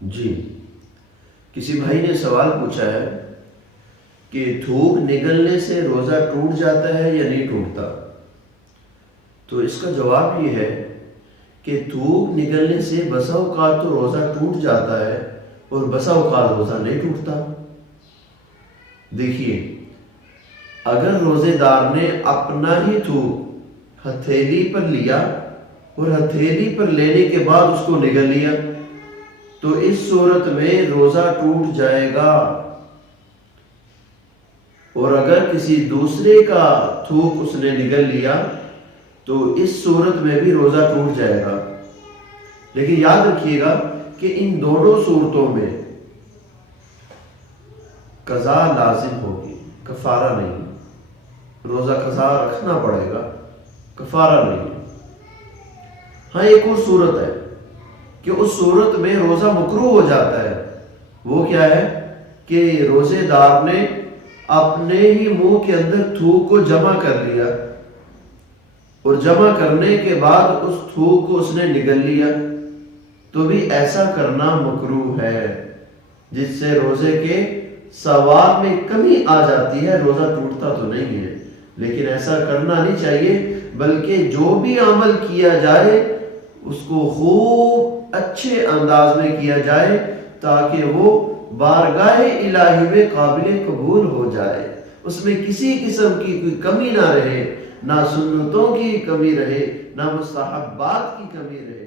جی، کسی بھائی نے سوال پوچھا ہے کہ تھوک نگلنے سے روزہ ٹوٹ جاتا ہے یا نہیں ٹوٹتا؟ تو اس کا جواب یہ ہے کہ تھوک نگلنے سے بسا اوقات تو روزہ ٹوٹ جاتا ہے اور بسا اوقات روزہ نہیں ٹوٹتا۔ دیکھیے، اگر روزے دار نے اپنا ہی تھوک ہتھیلی پر لیا اور ہتھیلی پر لینے کے بعد اس کو نگل لیا تو اس صورت میں روزہ ٹوٹ جائے گا، اور اگر کسی دوسرے کا تھوک اس نے نگل لیا تو اس صورت میں بھی روزہ ٹوٹ جائے گا۔ لیکن یاد رکھیے گا کہ ان دونوں صورتوں میں قضا لازم ہوگی، کفارہ نہیں۔ روزہ قضا رکھنا پڑے گا، کفارہ نہیں۔ ہاں، ایک اور صورت ہے کہ اس صورت میں روزہ مکروہ ہو جاتا ہے۔ وہ کیا ہے کہ روزے دار نے اپنے ہی منہ کے اندر تھوک کو جمع کر لیا اور جمع کرنے کے بعد اس تھوک کو اس نے نگل لیا، تو بھی ایسا کرنا مکروہ ہے، جس سے روزے کے ثواب میں کمی آ جاتی ہے۔ روزہ ٹوٹتا تو نہیں ہے، لیکن ایسا کرنا نہیں چاہیے، بلکہ جو بھی عمل کیا جائے اس کو خوب اچھے انداز میں کیا جائے تاکہ وہ بارگاہ الہی میں قابل قبول ہو جائے، اس میں کسی قسم کی کوئی کمی نہ رہے، نہ سنتوں کی کمی رہے، نہ مستحبات کی کمی رہے۔